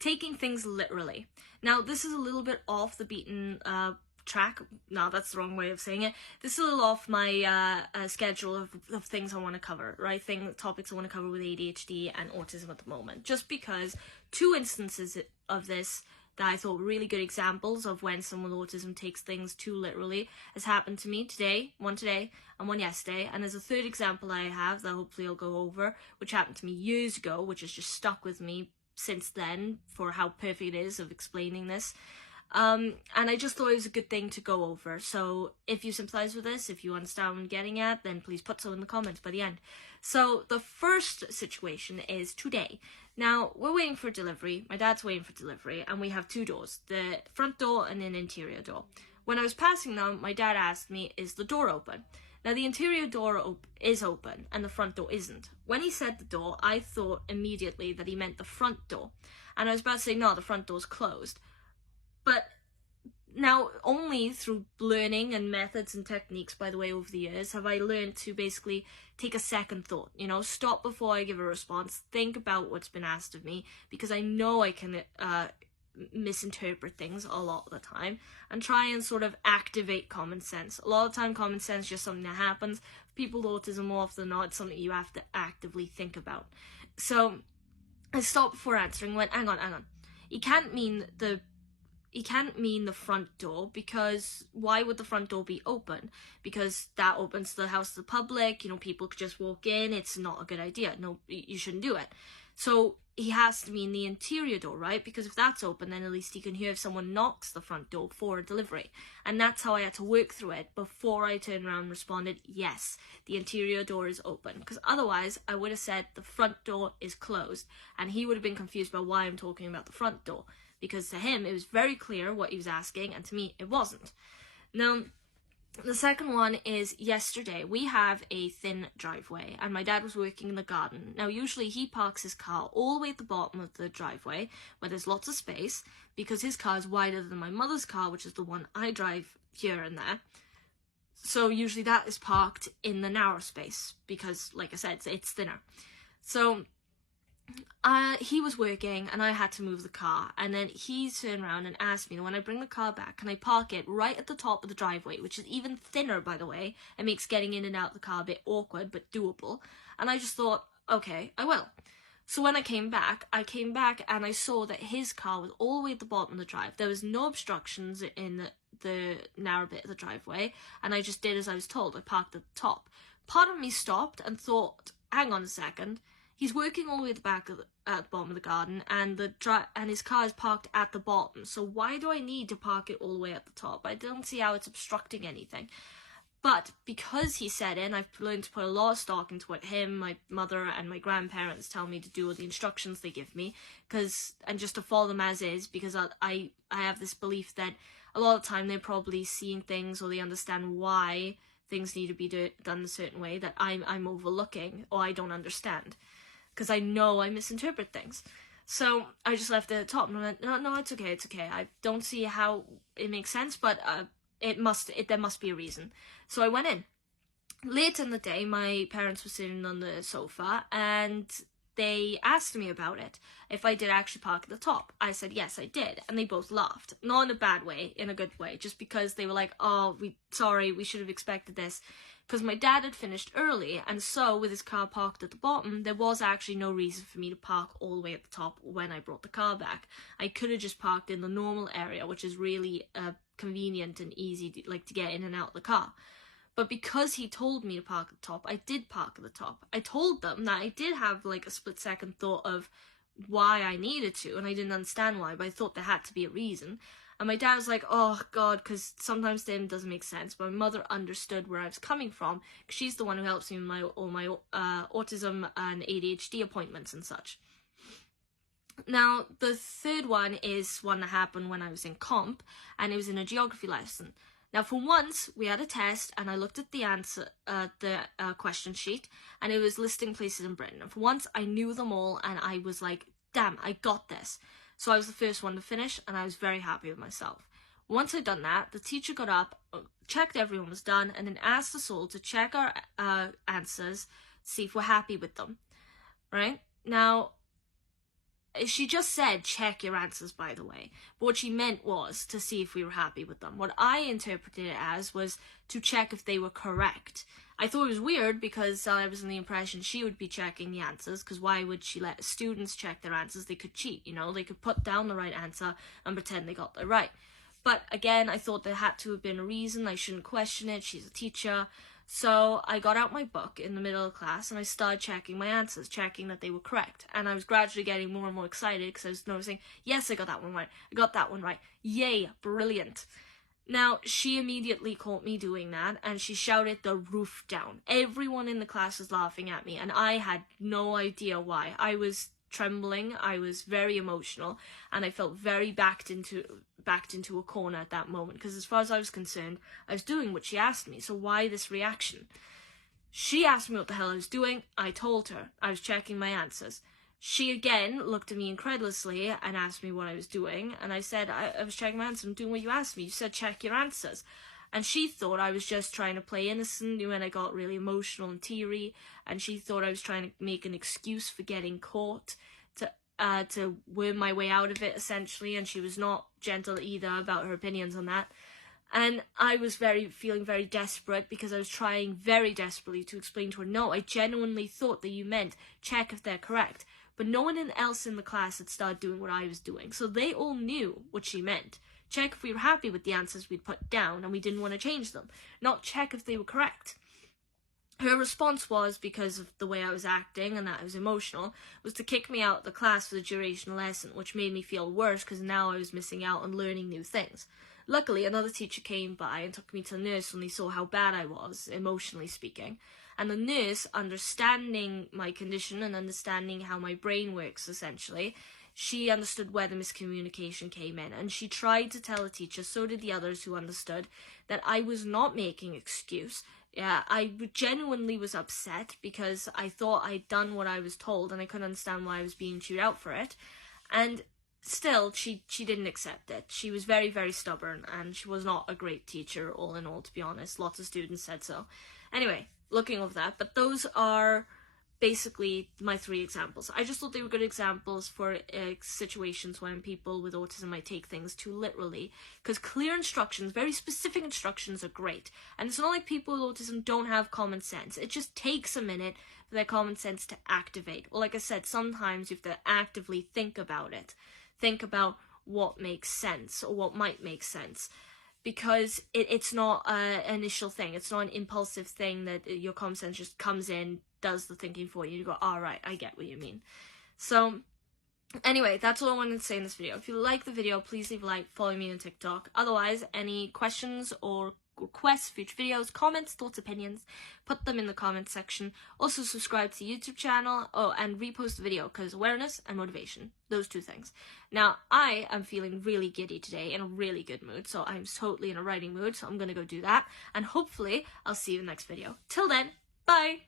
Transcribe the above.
taking things literally. Now, this is a little bit off the beaten track. No, that's the wrong way of saying it. This is a little off my schedule of things I want to cover, right? Topics I want to cover with ADHD and autism at the moment. Just because two instances of this that I thought were really good examples of when someone with autism takes things too literally has happened to me one today and one yesterday. And there's a third example I have that hopefully I'll go over, which happened to me years ago, which has just stuck with me since then for how perfect it is of explaining this. And I just thought it was a good thing to go over. So if you sympathize with this, if you understand what I'm getting at, then please put so in the comments by the end. So the first situation is today. Now, we're waiting for delivery. My dad's waiting for delivery, and we have two doors, the front door and an interior door. When I was passing them, my dad asked me, is the door open? Now, the interior door is open, and the front door isn't. When he said the door, I thought immediately that he meant the front door. And I was about to say, no, the front door's closed. But now, only through learning and methods and techniques, by the way, over the years, have I learned to basically take a second thought, stop before I give a response, think about what's been asked of me, because I know I can misinterpret things a lot of the time, and try and sort of activate common sense. A lot of the time, common sense is just something that happens. People with autism, more often than not, it's something you have to actively think about. So, I stopped before answering, went, hang on. He can't mean the front door, because why would the front door be open? Because that opens the house to the public, people could just walk in, it's not a good idea. No, you shouldn't do it. So he has to mean the interior door, right? Because if that's open, then at least he can hear if someone knocks the front door for a delivery. And that's how I had to work through it before I turned around and responded, yes, the interior door is open. Because otherwise, I would have said the front door is closed, and he would have been confused by why I'm talking about the front door. Because to him, it was very clear what he was asking, and to me, it wasn't. Now, the second one is yesterday. We have a thin driveway, and my dad was working in the garden. Now, usually he parks his car all the way at the bottom of the driveway, where there's lots of space, because his car is wider than my mother's car, which is the one I drive here and there. So usually that is parked in the narrow space, because, like I said, it's thinner. So he was working and I had to move the car, and then he turned around and asked me, when I bring the car back, can I park it right at the top of the driveway, which is even thinner, by the way, and makes getting in and out of the car a bit awkward but doable. And I just thought, okay, I will. So when I came back and I saw that his car was all the way at the bottom of the drive. There was no obstructions in the narrow bit of the driveway, and I just did as I was told. I parked at the top. Part of me stopped and thought, hang on a second. He's working all the way at the back at the bottom of the garden, and his car is parked at the bottom. So why do I need to park it all the way at the top? I don't see how it's obstructing anything. But because he said it, and I've learned to put a lot of stock into what him, my mother, and my grandparents tell me to do, with the instructions they give me, and just to follow them as is, because I have this belief that a lot of the time they're probably seeing things, or they understand why things need to be done a certain way that I'm overlooking, or I don't understand. Because I know I misinterpret things. So I just left it at the top, and I went, no, it's okay. I don't see how it makes sense, but there must be a reason. So I went in. Later in the day, my parents were sitting on the sofa, and they asked me about it, if I did actually park at the top. I said, yes, I did, and they both laughed. Not in a bad way, in a good way, just because they were like, oh, sorry, we should have expected this. Because my dad had finished early, and so with his car parked at the bottom, there was actually no reason for me to park all the way at the top when I brought the car back. I could have just parked in the normal area, which is really convenient and easy to get in and out of the car. But because he told me to park at the top, I did park at the top. I told them that I did have a split-second thought of why I needed to, and I didn't understand why, but I thought there had to be a reason. And my dad was like, oh, God, because sometimes to him it doesn't make sense. But my mother understood where I was coming from, because she's the one who helps me with all my autism and ADHD appointments and such. Now, the third one is one that happened when I was in comp, and it was in a geography lesson. Now, for once, we had a test, and I looked at the answer, the question sheet, and it was listing places in Britain. And for once, I knew them all, and I was like, damn, I got this. So I was the first one to finish, and I was very happy with myself. Once I'd done that, the teacher got up, checked everyone was done, and then asked us all to check our answers, see if we're happy with them. Right? Now, she just said, check your answers, by the way. But what she meant was to see if we were happy with them. What I interpreted it as was to check if they were correct. I thought it was weird because I was in the impression she would be checking the answers, because why would she let students check their answers? They could cheat, you know? They could put down the right answer and pretend they got it right. But again, I thought there had to have been a reason. I shouldn't question it. She's a teacher. So I got out my book in the middle of class and I started checking my answers, checking that they were correct. And I was gradually getting more and more excited because I was noticing, yes, I got that one right. I got that one right. Yay, brilliant. Now, she immediately caught me doing that and she shouted the roof down. Everyone in the class was laughing at me and I had no idea why. I was trembling, I was very emotional, and I felt very backed into a corner at that moment, because as far as I was concerned, I was doing what she asked me, so why this reaction? She asked me what the hell I was doing, I told her I was checking my answers. She again looked at me incredulously and asked me what I was doing, and I said, I was checking my answers, I'm doing what you asked me, you said check your answers. And she thought I was just trying to play innocent when I got really emotional and teary, and she thought I was trying to make an excuse for getting caught, to worm my way out of it, essentially, and she was not gentle either about her opinions on that. And I was feeling very desperate, because I was trying very desperately to explain to her, no, I genuinely thought that you meant check if they're correct. But no one else in the class had started doing what I was doing, so they all knew what she meant. Check if we were happy with the answers we'd put down and we didn't want to change them, not check if they were correct. Her response was, because of the way I was acting and that I was emotional, was to kick me out of the class for the duration of the lesson, which made me feel worse because now I was missing out on learning new things. Luckily, another teacher came by and took me to the nurse when they saw how bad I was, emotionally speaking. And the nurse, understanding my condition and understanding how my brain works, essentially, she understood where the miscommunication came in, and she tried to tell the teacher, so did the others who understood, that I was not making excuse. Yeah, I genuinely was upset because I thought I'd done what I was told and I couldn't understand why I was being chewed out for it. And still, she didn't accept it. She was very, very stubborn, and she was not a great teacher, all in all, to be honest. Lots of students said so. Anyway, looking over that, but those are basically my 3 examples. I just thought they were good examples for situations when people with autism might take things too literally, because clear instructions, very specific instructions, are great. And it's not like people with autism don't have common sense. It just takes a minute for their common sense to activate. Well, like I said, sometimes you have to actively think about it. Think about what makes sense or what might make sense. Because it's not an initial thing. It's not an impulsive thing that your common sense just comes in, does the thinking for you. You go, all right, I get what you mean. So anyway, that's all I wanted to say in this video. If you like the video, please leave a like, follow me on TikTok. Otherwise, any questions or requests, future videos, comments, thoughts, opinions, put them in the comments section. Also subscribe to the YouTube channel, and repost the video, because awareness and motivation, those 2 things. Now, I am feeling really giddy today, in a really good mood, so I'm totally in a writing mood, so I'm gonna go do that, and hopefully I'll see you in the next video. Till then, bye!